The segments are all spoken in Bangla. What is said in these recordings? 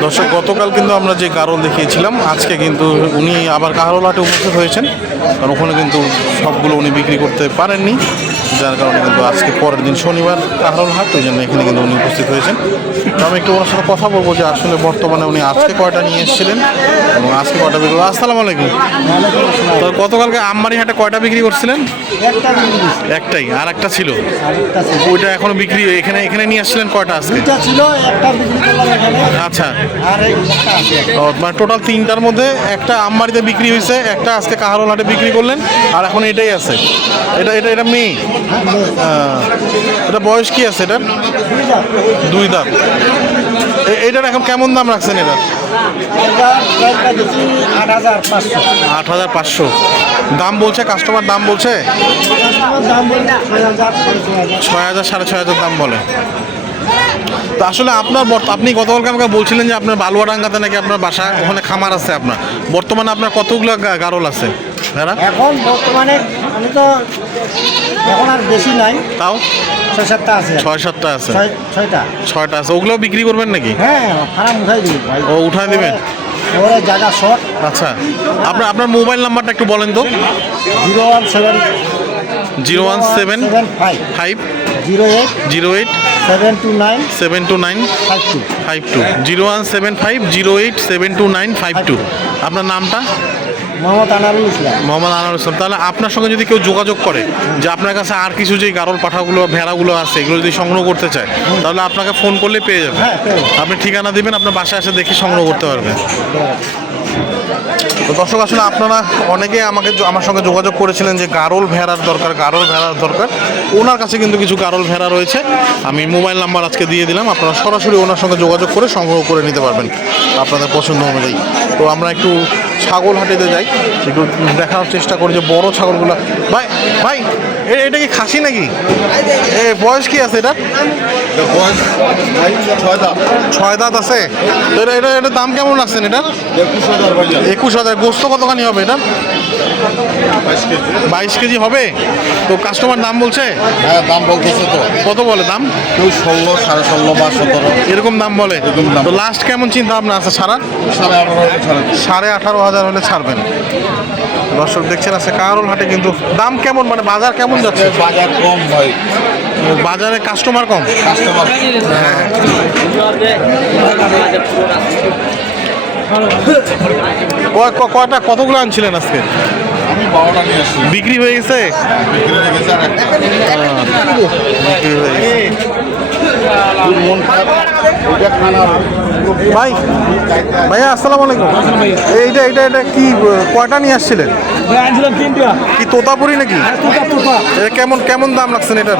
দর্শক, গতকাল কিন্তু আমরা যে কারণ দেখিয়েছিলাম, আজকে কিন্তু উনি আবার কাহারোল হাটে উপস্থিত হয়েছেন। কারণ ওখানে কিন্তু সবগুলো উনি বিক্রি করতে পারেননি। যার কারণে কিন্তু আজকে পরের দিন শনিবার কাহারোল হাট ওই জন্য এখানে কিন্তু উনি উপস্থিত হয়েছেন। তো আমি একটু ওনার সাথে কথা বলব যে আসলে বর্তমানে উনি আজকে কয়টা নিয়ে এসেছিলেন এবং আজকে কয়টা বিক্রি আসসালামু আলাইকুম। তো গতকালকে আমবাড়ি হাটে কয়টা বিক্রি করছিলেন? একটাই আর একটা ছিল। ওইটা এখনও বিক্রি এখানে এখানে নিয়ে আসছিলেন কয়টা আজকে? আচ্ছা। মানে টোটাল তিনটার মধ্যে একটা আমবাড়িতে বিক্রি হয়েছে একটা আজকে কাহারোল হাটে বিক্রি করলেন আর এখন এটাই আছে। এটা এটা এটা মেয়ে। এটা বয়স কি আছে দুইটা দুই এ- এটার এখন কেমন দাম রাখছেন এটা এটা আট হাজার পাঁচশো। দাম বলছে কাস্টমার দাম বলছে? দাম ছয় হাজার সাড়ে ছয় হাজার দাম বলে। তো আসলে আপনার আপনি গতকালকে আমাকে বলছিলেন যে আপনার বালুয়াডাঙ্গাতে নাকি আপনার বাসা, ওখানে খামার আছে আপনার। বর্তমানে আপনার কতগুলো গারল আছে? এখন বর্তমানে আমি তো এখন আর বেশি নাই। তাও? ছয় সাতটা আছে। ছয় সাতটা আছে? ছয়টা। ছয়টা আছে। ওগুলো বিক্রি করবেন নাকি? হ্যাঁ ফার্ম উঠাই দিবি ভাই। ও উঠায় দিবেন? ওরে জায়গা শর্ট। আচ্ছা। আপনার আপনার মোবাইল নাম্বারটা একটু বলেন তো। Zero one seven zero one seven five zero eight zero eight seven two nine seven two nine five two five two zero one seven five zero eight seven two nine five two আপনার নামটা? মোহাম্মদ আনারুল ইসলাম। মোহাম্মদ আনার হোসেন তাহলে আপনার সঙ্গে যদি কেউ যোগাযোগ করে যে আপনার কাছে আর কিছু যে গারল পাঠাগুলো ভেড়াগুলো আছে এগুলো যদি সংগ্রহ করতে চায় তাহলে আপনাকে ফোন করলে পেয়ে যাবে হ্যাঁ, পেয়ে যাবে। আপনি ঠিকানা দিবেন আপনার বাসায় এসে দেখে সংগ্রহ করতে পারবেন। তো দর্শক, আসলে আপনারা অনেকে আমাকে আমার সঙ্গে যোগাযোগ করেছিলেন যে গারল ভেড়ার দরকার, গারল ভেড়ার দরকার। ওনার কাছে কিন্তু কিছু গারল ভেড়া রয়েছে। আমি মোবাইল নাম্বার আজকে দিয়ে দিলাম, আপনারা সরাসরি ওনার সঙ্গে যোগাযোগ করে সংগ্রহ করে নিতে পারবেন আপনাদের পছন্দ অনুযায়ী। তো আমরা একটু ছাগল হাটিতে যাই, একটু দেখার চেষ্টা করি যে বড় ছাগলগুলো ভাই ভাই এটা কি খাসি নাকি? এ বয়স কি আছে এটা ছয় দাঁত। আছে? এটা এটা দাম কেমন রাখছেন এটা একুশ হাজার গোস্ত কতখানি হবে এটা বাইশ কেজি। হবে? তো কাস্টমার দাম বলছে? হ্যাঁ দাম বলতেছে তো। কত বলে দাম? কেউ ষোলো সাড়ে ষোলো বা সতেরো। এরকম দাম বলে? এরকম দাম। তো লাস্ট কেমন চিন্তা ভাবনা আছে সারা সাড়ে আঠারো সাড়ে আঠারো হাজার হলে ছাড়বেন। দর্শক দেখছেন আছে কারোর হাটে কিন্তু দাম কেমন মানে বাজার কেমন যাচ্ছে? বাজার কম ভাই। বাজারে কাস্টমার কম? কাস্টমার ক- কয়টা কতগুলো আনছিলেন আজকে? আমি বারোটা নিয়ে আসছি। বিক্রি হয়ে গেছে? বিক্রি হয়ে গেছে মন খারাপ। ভাই ভাইয়া আসসালামু আলাইকুম। এইটা এটা এটা কি কয়টা নিয়ে আসছিলেন? কি তোতাপুরি নাকি? এটা কেমন কেমন দাম রাখছেন দাম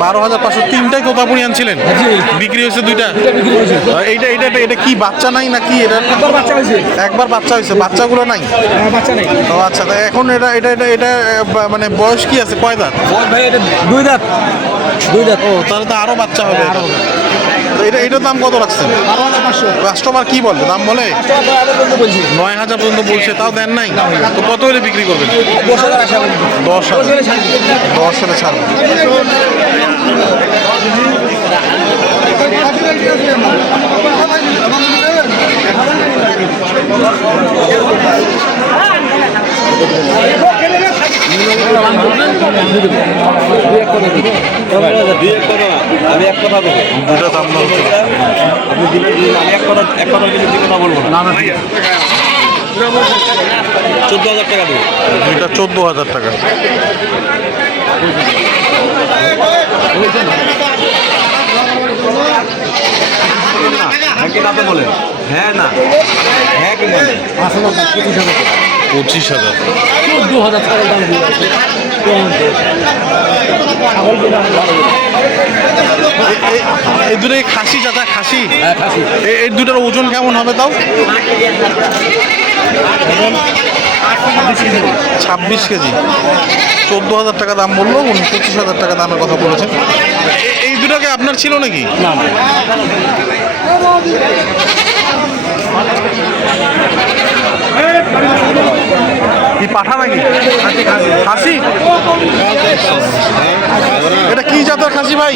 বারো হাজার পাঁচশো। তিনটাই তোতাপুরি আনছিলেন? বিক্রি হয়েছে দুইটা? বিক্রি হয়েছে। আহ, এইটা এটা- এটা কি বাচ্চা নাই না কি এটা একবার বাচ্চা হয়েছে। একবার বাচ্চা হয়েছে বাচ্চাগুলো নাই? নেই। ও আচ্ছা তা এখন এটা এটা এটা এটা মানে বয়স কি আছে? কয় দাঁত? এটা দুই দাঁত। দুই দাঁত। ও তাহলে তো আরও বাচ্চা হবে এটা। এটা এটার দাম কত রাখছেন? কাস্টমার কি বলে? দাম বলে? নয় হাজার পর্যন্ত বলছে তাও দেন নাই? তো কত হলে বিক্রি করবেন? দশ হাজার। দশ হলে ছাড়বো। আমি এক কথা বলব দুটা দাম হচ্ছে। আপনি দিবেন আমি এক কথা এক কথা কিন্তু দুই কথা বলব না চোদ্দ হাজার টাকা দেবো দুইটা চোদ্দ হাজার টাকা কি বলেন হ্যাঁ না। হ্যাঁ কি না পঁচিশ হাজার। দু হাজার টাকা দাম এই দুটো খাসি চাচা খাসি? হ্যাঁ খাসি। এ- এই দুটার ওজন কেমন হবে তাও? ছাব্বিশ কেজি। চোদ্দ হাজার টাকা দাম বলল উনি পঁচিশ হাজার টাকা দামের কথা বলেছেন। এই দুটোকে আপনার ছিল নাকি? কি পাঠা নাকি? খাসি? এটা কি জাতের খাসি ভাই?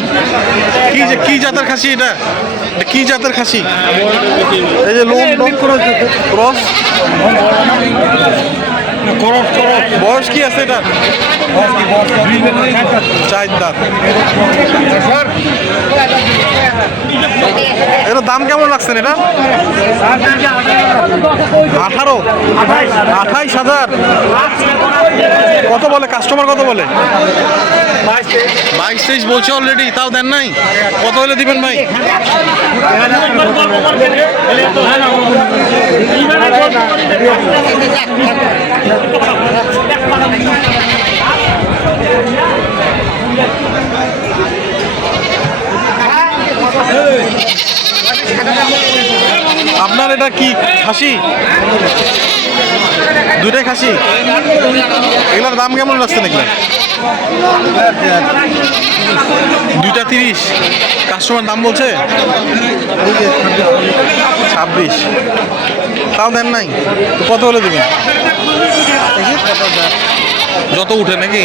কি যে কি জাতের খাসি এটা? কি জাতের খাসি? এই যে লোন ক্রস। বয়স কি আছে এটা? চার দাঁত। এটা দাম কেমন রাখছেন এটা? আঠারো। আঠাইশ হাজার। কত বলে? কাস্টমার কত বলে? বাইশ তেইশ বলছে অলরেডি তাও দেন নাই? কত হলে দিবেন ভাই? আপনার এটা কি খাসি? দুটাই খাসি? এগুলোর দাম কেমন লাগছে নাকি দুইটা তিরিশ। কাস্টমার দাম বলছে? ছাব্বিশ। তাও দেন নাই? কত হলে দেবেন? যত উঠে নাকি?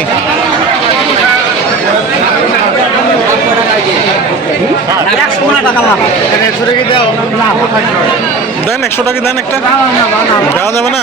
দেন একশো টাকা দেন একটা। দেওয়া যাবে না?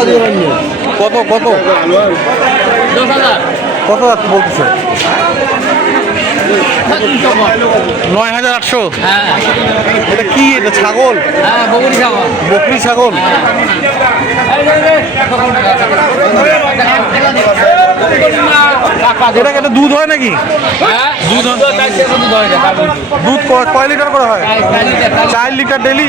কত কত? কত যাচ্ছে বলতেছে? নয় হাজার আটশো। এটা কি এটা ছাগল? হ্যাঁ বকরি ছাগল? এটা এটা দুধ হয় নাকি? দুধ হয়- দুধ কয় লিটার করে হয়? চার লিটার। ডেলি?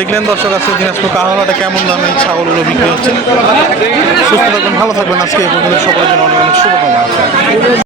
দেখলেন দর্শক, আজকে দিনাজপুর কাহালাটা কেমন দামে ছাগলগুলো বিক্রি হচ্ছে? সুস্থ থাকবেন ভালো থাকবেন। আজকে এই পর্যন্ত সকলের জন্য অনেক অনেক শুভকামনা